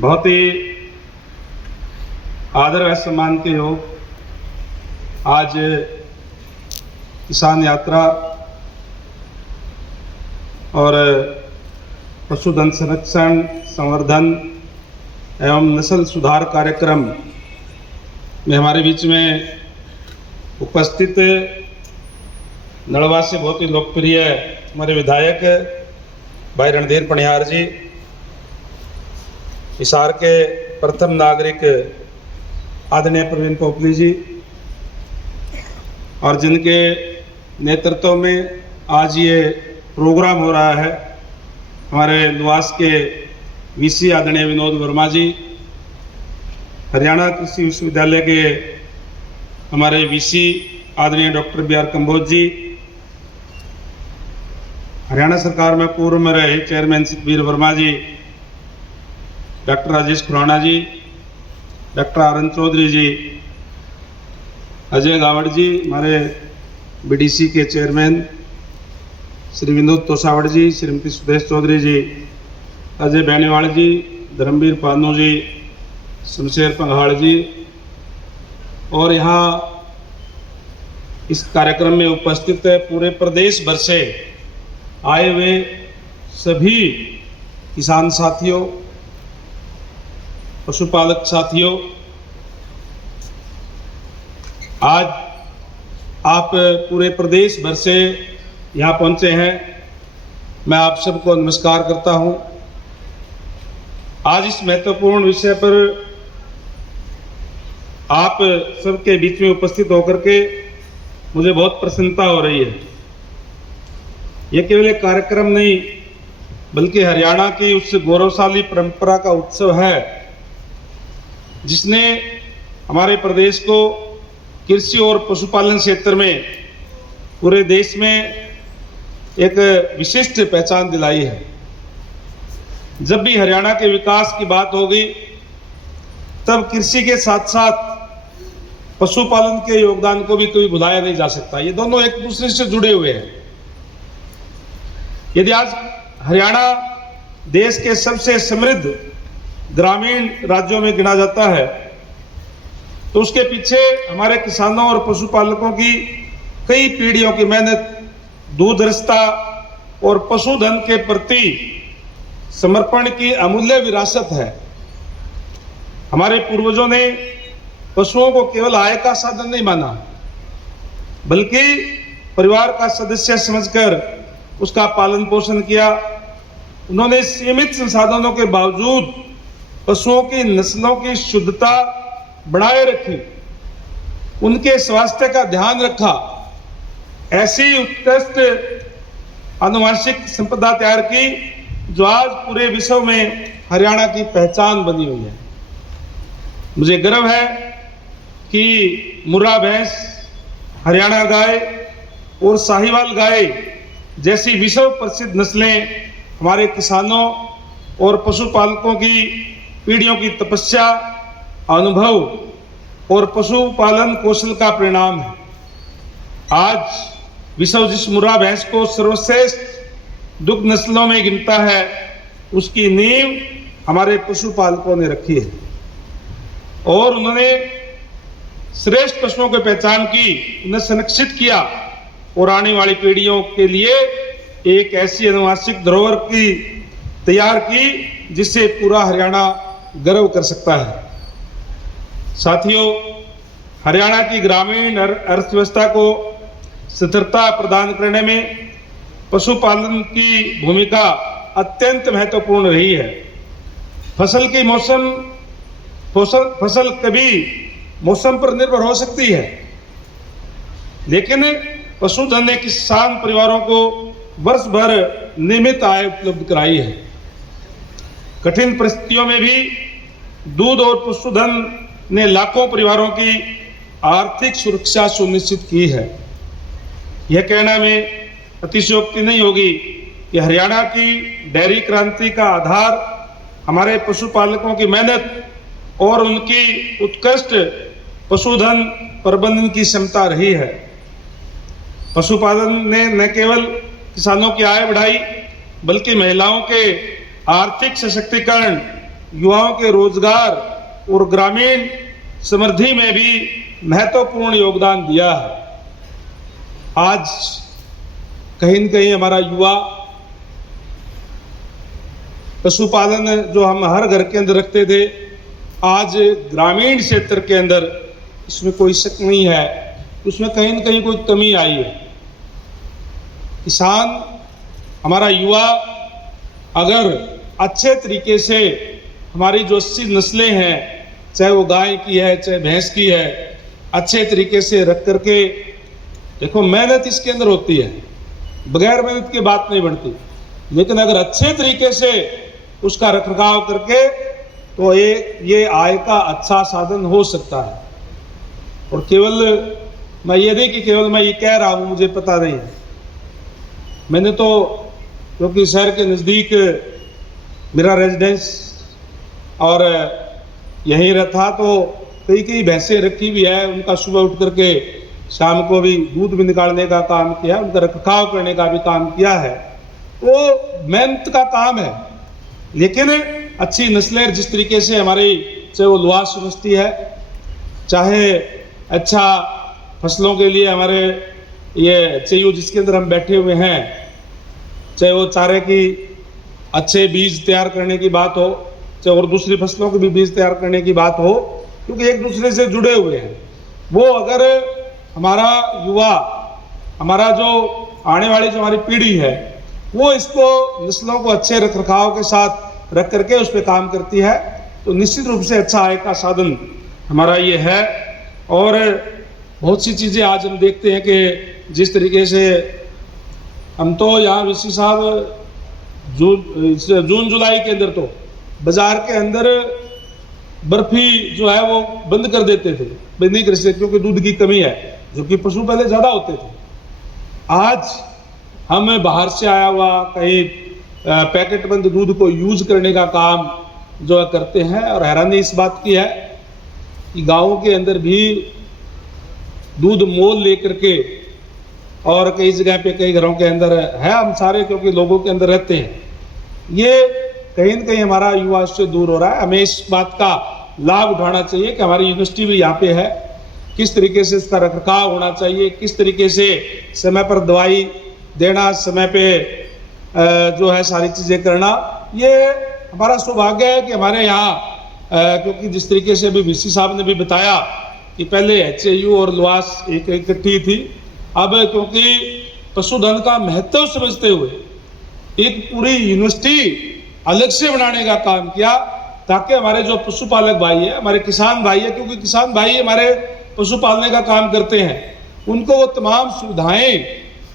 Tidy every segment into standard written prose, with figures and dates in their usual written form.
बहुत ही आदर व सम्मान के योग आज किसान यात्रा और पशुधन संरक्षण, संवर्धन एवं नस्ल सुधार कार्यक्रम में हमारे बीच में उपस्थित नड़वा से बहुत ही लोकप्रिय हमारे विधायक भाई रणधीर पनिहार जी, हिसार के प्रथम नागरिक आदरणीय प्रवीण पोपली जी, और जिनके नेतृत्व में आज ये प्रोग्राम हो रहा है, हमारे लुवास के वीसी आदरणीय विनोद वर्मा जी, हरियाणा कृषि विश्वविद्यालय के हमारे वीसी आदरणीय डॉक्टर बी आर कंबोज जी, हरियाणा सरकार में पूर्व में रहे चेयरमैन सुखबीर वर्मा जी, डॉक्टर राजेश खुराना जी, डॉक्टर आर एन चौधरी जी, अजय गावड़ जी, हमारे बीडीसी के चेयरमैन श्री विनोद तोसावड़ जी, श्रीमती सुदेश चौधरी जी, अजय बेनीवाल जी, धर्मवीर पानू जी, शमशेर पंघाड़ जी, और यहाँ इस कार्यक्रम में उपस्थित पूरे प्रदेश भर से आए हुए सभी किसान साथियों, पशुपालक साथियों, आज आप पूरे प्रदेश भर से यहाँ पहुँचे हैं। मैं आप सबको नमस्कार करता हूँ। आज इस महत्वपूर्ण विषय पर आप सबके बीच में उपस्थित होकर के मुझे बहुत प्रसन्नता हो रही है। यह केवल एक कार्यक्रम नहीं, बल्कि हरियाणा की उस गौरवशाली परंपरा का उत्सव है जिसने हमारे प्रदेश को कृषि और पशुपालन क्षेत्र में पूरे देश में एक विशिष्ट पहचान दिलाई है। जब भी हरियाणा के विकास की बात होगी, तब कृषि के साथ साथ पशुपालन के योगदान को भी कोई भुलाया नहीं जा सकता। ये दोनों एक दूसरे से जुड़े हुए हैं। यदि आज हरियाणा देश के सबसे समृद्ध ग्रामीण राज्यों में गिना जाता है, तो उसके पीछे हमारे किसानों और पशुपालकों की कई पीढ़ियों की मेहनत, दूरदर्शिता और पशुधन के प्रति समर्पण की अमूल्य विरासत है। हमारे पूर्वजों ने पशुओं को केवल आय का साधन नहीं माना, बल्कि परिवार का सदस्य समझकर उसका पालन पोषण किया। उन्होंने सीमित संसाधनों के बावजूद पशुओं की नस्लों की शुद्धता बनाए रखी, उनके स्वास्थ्य का ध्यान रखा, ऐसी उत्कृष्ट आनुवंशिक संपदा तैयार की जो आज पूरे विश्व में हरियाणा की पहचान बनी हुई है। मुझे गर्व है कि मुर्रा भैंस, हरियाणा गाय और साहिवाल गाय जैसी विश्व प्रसिद्ध नस्लें हमारे किसानों और पशुपालकों की पीढ़ियों की तपस्या, अनुभव और पशुपालन कौशल का परिणाम है। आज विश्व जिस मुर्रा भैंस को सर्वश्रेष्ठ दुग्ध नस्लों में गिनता है, उसकी नींव हमारे पशुपालकों ने रखी है और उन्होंने श्रेष्ठ पशुओं की पहचान की, उन्हें संरक्षित किया और आने वाली पीढ़ियों के लिए एक ऐसी आनुवंशिक धरोहर की तैयार की जिससे पूरा हरियाणा गर्व कर सकता है। साथियों, हरियाणा की ग्रामीण अर्थव्यवस्था को स्थिरता प्रदान करने में पशुपालन की भूमिका अत्यंत महत्वपूर्ण रही है। फसल कभी मौसम पर निर्भर हो सकती है, लेकिन पशुधन ने किसान परिवारों को वर्ष भर नियमित आय उपलब्ध कराई है। कठिन परिस्थितियों में भी दूध और पशुधन ने लाखों परिवारों की आर्थिक सुरक्षा सुनिश्चित की है। यह कहना में अतिशयोक्ति नहीं होगी कि हरियाणा की डेयरी क्रांति का आधार हमारे पशुपालकों की मेहनत और उनकी उत्कृष्ट पशुधन प्रबंधन की क्षमता रही है। पशुपालन ने न केवल किसानों की आय बढ़ाई, बल्कि महिलाओं के आर्थिक सशक्तिकरण युवाओं के रोजगार और ग्रामीण समृद्धि में भी महत्वपूर्ण योगदान दिया है। आज कहीं न कहीं हमारा युवा पशुपालन जो हम हर घर के अंदर रखते थे, आज ग्रामीण क्षेत्र के अंदर इसमें कोई शक नहीं है, उसमें कहीं न कहीं कोई कमी आई है। किसान हमारा युवा अगर अच्छे तरीके से हमारी जो 80 नस्लें हैं, चाहे वो गाय की है चाहे भैंस की है, अच्छे तरीके से रख करके, देखो मेहनत इसके अंदर होती है, बगैर मेहनत की बात नहीं बनती, लेकिन अगर अच्छे तरीके से उसका रखरखाव करके तो ये आय का अच्छा साधन हो सकता है। और केवल मैं ये नहीं कि केवल मैं ये कह रहा हूँ, मुझे पता नहीं है, मैंने तो क्योंकि शहर के नज़दीक मेरा रेजिडेंस और यहीं रहता, तो कई कई भैंसें रखी भी है, उनका सुबह उठ करके शाम को भी दूध भी निकालने का काम किया, उनका रखरखाव करने का भी काम किया है। वो मेहनत का काम है, लेकिन अच्छी नस्लें जिस तरीके से हमारी, चाहे वो लुआस यूनिवर्सिटी है, चाहे अच्छा फसलों के लिए हमारे ये चेयू जिसके अंदर हम बैठे हुए हैं, चाहे वो चारे की अच्छे बीज तैयार करने की बात हो, चाहे और दूसरी फसलों के भी बीज तैयार करने की बात हो, क्योंकि एक दूसरे से जुड़े हुए हैं। वो अगर हमारा युवा, हमारा जो आने वाली जो हमारी पीढ़ी है, वो इसको नस्लों को अच्छे रखरखाव के साथ रख करके उस पर काम करती है, तो निश्चित रूप से अच्छा आय का साधन हमारा ये है। और बहुत सी चीज़ें आज हम देखते हैं कि जिस तरीके से हम तो यहाँ वीसी साहब जून जुलाई के अंदर तो बाजार के अंदर बर्फी जो है वो बंद कर देते थे, बंद नहीं कर सकते क्योंकि दूध की कमी है, जो कि पशु पहले ज़्यादा होते थे। आज हम बाहर से आया हुआ कहीं पैकेट बंद दूध को यूज करने का काम जो है करते हैं, और हैरानी इस बात की है कि गाँवों के अंदर भी दूध मोल लेकर के, और कई जगह पे कई घरों के अंदर है, हम सारे क्योंकि लोगों के अंदर रहते हैं, ये कहीं न कहीं हमारा युवा इससे दूर हो रहा है। हमें इस बात का लाभ उठाना चाहिए कि हमारी यूनिवर्सिटी भी यहाँ पे है, किस तरीके से उसका रखरखाव होना चाहिए, किस तरीके से समय पर दवाई देना, समय पे जो है सारी चीज़ें करना। ये हमारा सौभाग्य है कि हमारे यहाँ क्योंकि जिस तरीके से अभी वीसी साहब ने भी बताया कि पहले HAU और लुआस एक इकट्ठी थी, अब क्योंकि पशुधन का महत्व समझते हुए एक पूरी यूनिवर्सिटी अलग से बनाने का काम किया, ताकि हमारे जो पशुपालक भाई है, हमारे किसान भाई है, क्योंकि किसान भाई हमारे पशु पालने का काम करते हैं, उनको वो तमाम सुविधाएं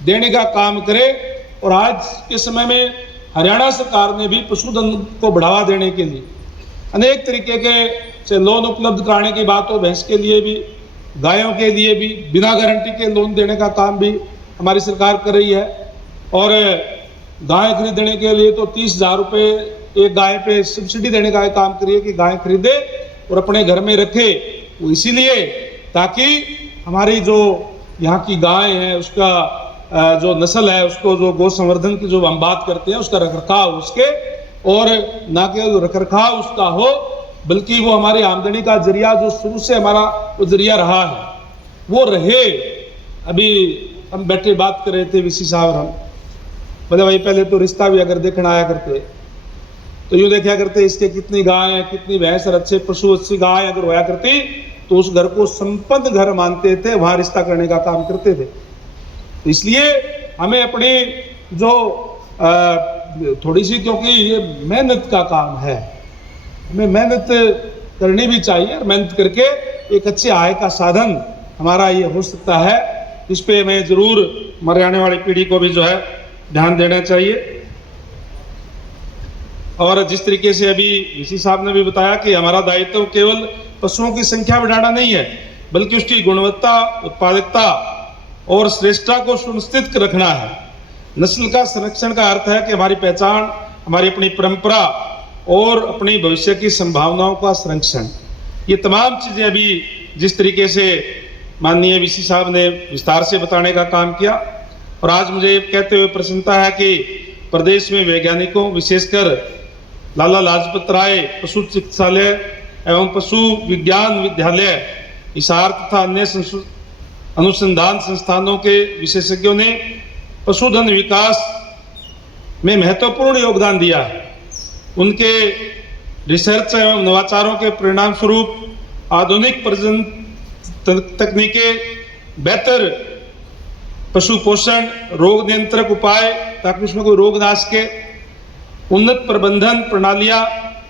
देने का काम करे। और आज के समय में हरियाणा सरकार ने भी पशुधन को बढ़ावा देने के लिए अनेक तरीके के से लोन उपलब्ध कराने की बात हो, भैंस के लिए भी, गायों के लिए भी बिना गारंटी के लोन देने का काम भी हमारी सरकार कर रही है। और गाय खरीदने के लिए तो 30,000 रुपये एक गाय पे सब्सिडी देने का काम करिए कि गाय खरीदे और अपने घर में रखे। वो इसीलिए ताकि हमारी जो यहाँ की गाय है, उसका जो नस्ल है, उसको जो गौ संवर्धन की जो हम बात करते हैं, उसका रखरखाव उसके, और ना केवल रखरखाव उसका हो, बल्कि वो हमारी आमदनी का जरिया जो शुरू से हमारा वो जरिया रहा है वो रहे। अभी हम बैठे बात कर रहे थे वीसी साहब, हम बोले भाई पहले तो रिश्ता भी अगर देखना आया करते तो यूँ देखा करते इसके कितनी गाय है, कितनी भैंस और अच्छे पशु, अच्छी गाय अगर होया करती तो उस घर को संपन्न घर मानते थे, वहाँ रिश्ता करने का काम करते थे। तो इसलिए हमें अपनी जो थोड़ी सी, क्योंकि ये मेहनत का काम है, हमें मेहनत करनी भी चाहिए, और मेहनत करके एक अच्छे आय का साधन हमारा ये हो सकता है। इस पे हमें जरूर हमारे आने वाली पीढ़ी को भी जो है ध्यान देना चाहिए। और जिस तरीके से अभी वीसी साहब ने भी बताया कि हमारा दायित्व केवल पशुओं की संख्या बढ़ाना नहीं है, बल्कि उसकी गुणवत्ता, उत्पादकता और श्रेष्ठता को सुनिश्चित रखना है। नस्ल का संरक्षण का अर्थ है कि हमारी पहचान, हमारी अपनी परंपरा और अपनी भविष्य की संभावनाओं का संरक्षण, ये तमाम चीज़ें अभी जिस तरीके से माननीय वीसी साहब ने विस्तार से बताने का काम किया। और आज मुझे कहते हुए प्रसन्नता है कि प्रदेश में वैज्ञानिकों, विशेषकर लाला लाजपत राय पशु चिकित्सालय एवं पशु विज्ञान विद्यालय हिसार तथा अन्य अनुसंधान संस्थानों के विशेषज्ञों ने पशुधन विकास में महत्वपूर्ण योगदान दिया है। उनके रिसर्च एवं नवाचारों के परिणाम स्वरूप आधुनिक प्रजनन तकनीकें, बेहतर पशु पोषण, रोग नियंत्रक उपाय ताकि उसमें कोई रोग ना आ सके, उन्नत प्रबंधन प्रणालियां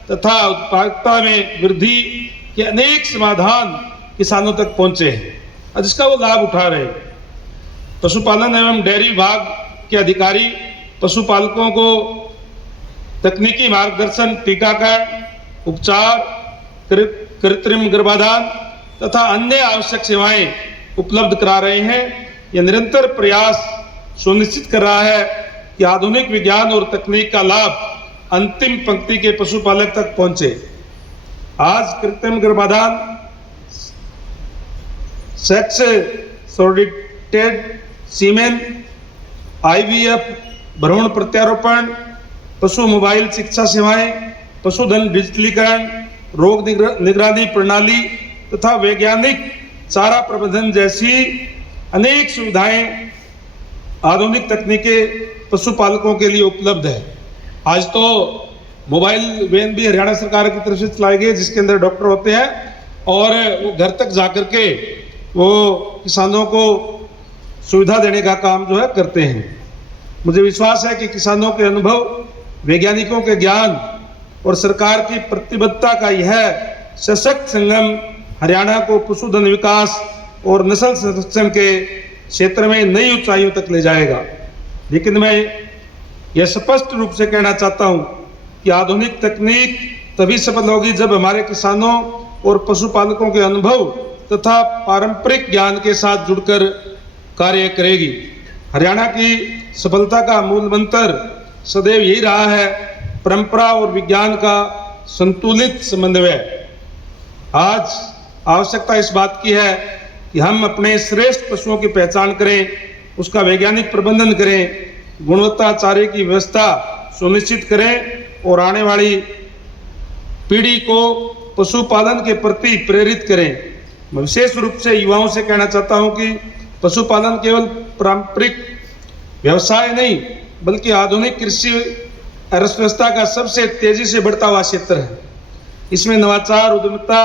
तथा उत्पादकता में वृद्धि के अनेक समाधान किसानों तक पहुंचे हैं और जिसका वो लाभ उठा रहे हैं। पशुपालन एवं डेयरी विभाग के अधिकारी पशुपालकों को तकनीकी मार्गदर्शन, टीकाकरण, उपचार, कृत्रिम गर्भाधान तथा अन्य आवश्यक सेवाएं उपलब्ध करा रहे हैं। यह निरंतर प्रयास सुनिश्चित कर रहा है कि आधुनिक विज्ञान और तकनीक का लाभ अंतिम पंक्ति के पशुपालक तक पहुंचे। आज कृत्रिम गर्भाधान, सेक्स सोलिटेड सीमेन, IVF, भ्रूण प्रत्यारोपण, पशु मोबाइल चिकित्सा सेवाएं, पशुधन डिजिटलीकरण, रोग निगरानी प्रणाली तथा वैज्ञानिक चारा प्रबंधन जैसी अनेक सुविधाएं, आधुनिक तकनीकें पशुपालकों के लिए उपलब्ध है। आज तो मोबाइल वैन भी हरियाणा सरकार की तरफ से चलाई गई जिसके अंदर डॉक्टर होते हैं और वो घर तक जाकर के वो किसानों को सुविधा देने का काम जो है करते हैं। मुझे विश्वास है कि किसानों के अनुभव, वैज्ञानिकों के ज्ञान और सरकार की प्रतिबद्धता का यह सशक्त संगम हरियाणा को पशुधन विकास और नस्ल संरक्षण के क्षेत्र में नई ऊंचाइयों तक ले जाएगा। लेकिन मैं यह स्पष्ट रूप से कहना चाहता हूं कि आधुनिक तकनीक तभी सफल होगी जब हमारे किसानों और पशुपालकों के अनुभव तथा पारंपरिक ज्ञान के साथ जुड़कर कार्य करेगी। हरियाणा की सफलता का मूल मंत्र सदैव यही रहा है, परंपरा और विज्ञान का संतुलित समन्वय। आज आवश्यकता इस बात की है कि हम अपने श्रेष्ठ पशुओं की पहचान करें, उसका वैज्ञानिक प्रबंधन करें, गुणवत्ता चारे की व्यवस्था सुनिश्चित करें और आने वाली पीढ़ी को पशुपालन के प्रति प्रेरित करें। मैं विशेष रूप से युवाओं से कहना चाहता हूं कि पशुपालन केवल पारंपरिक व्यवसाय नहीं बल्कि आधुनिक कृषि अर्थव्यवस्था का सबसे तेजी से बढ़ता हुआ क्षेत्र है। इसमें नवाचार, उद्यमिता,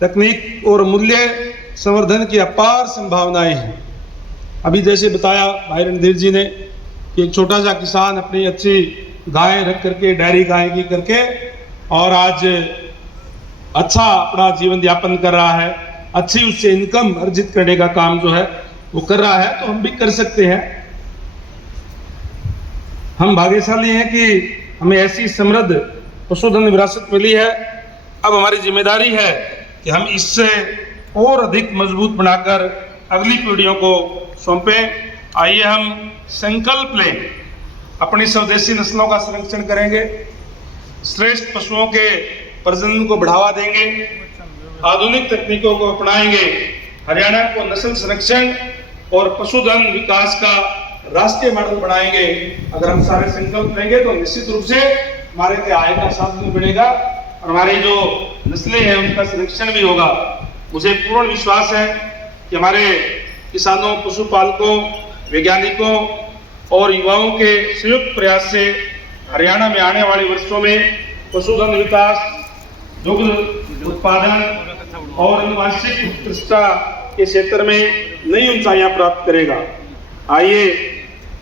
तकनीक और मूल्य संवर्धन की अपार संभावनाएं हैं। अभी जैसे बताया भाई रणधीर जी ने कि एक छोटा सा किसान अपनी अच्छी गाय रख करके, डेयरी गाय की करके और आज अच्छा अपना जीवन यापन कर रहा है, अच्छी उससे इनकम अर्जित करने का काम जो है वो कर रहा है, तो हम भी कर सकते हैं। हम भाग्यशाली हैं कि हमें ऐसी समृद्ध पशुधन विरासत मिली है। अब हमारी जिम्मेदारी है कि हम इससे और अधिक मजबूत बनाकर अगली पीढ़ियों को सौंपें। आइए हम संकल्प लें, अपनी स्वदेशी नस्लों का संरक्षण करेंगे, श्रेष्ठ पशुओं के प्रजनन को बढ़ावा देंगे, आधुनिक तकनीकों को अपनाएंगे, हरियाणा को नस्ल संरक्षण और पशुधन विकास का राष्ट्रीय मॉडल बनाएंगे। अगर हम सारे संकल्प लेंगे तो निश्चित रूप से हमारे के आय का साधन बढ़ेगा और हमारी जो नस्लें हैं उनका संरक्षण भी होगा। मुझे पूर्ण विश्वास है कि हमारे किसानों, पशुपालकों, वैज्ञानिकों और युवाओं के संयुक्त प्रयास से हरियाणा में आने वाले वर्षों में पशुधन विकास, दुग्ध उत्पादन और आनुवांशिक उत्कृष्टता के क्षेत्र में नई ऊंचाइयां प्राप्त करेगा। आइए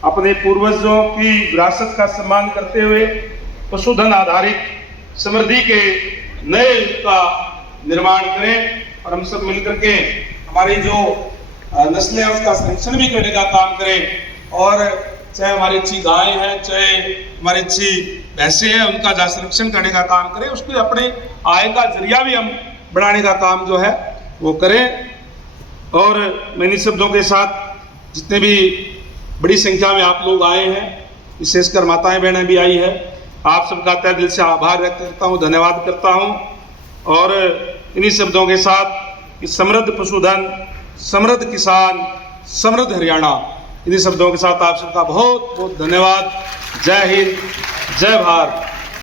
अपने पूर्वजों की विरासत का सम्मान करते हुए पशुधन आधारित समृद्धि के नए युग का निर्माण करें और हम सब मिलकर के हमारी जो नस्लें हैं उसका संरक्षण भी करने का काम करें। और चाहे हमारी अच्छी गाय है, चाहे हमारी अच्छी भैंसें हैं, उनका जहाँ संरक्षण करने का काम करें, उसको अपने आय का जरिया भी हम बढ़ाने का काम जो है वो करें। और मैं इन शब्दों के साथ जितने भी बड़ी संख्या में आप लोग आए हैं, विशेषकर माताएं बहनें भी आई है, आप सबका तहे दिल से आभार व्यक्त करता हूँ, धन्यवाद करता हूँ। और इन्हीं शब्दों के साथ इस समृद्ध पशुधन, समृद्ध किसान, समृद्ध हरियाणा, इन्हीं शब्दों के साथ आप सबका बहुत बहुत धन्यवाद। जय हिंद, जय भारत।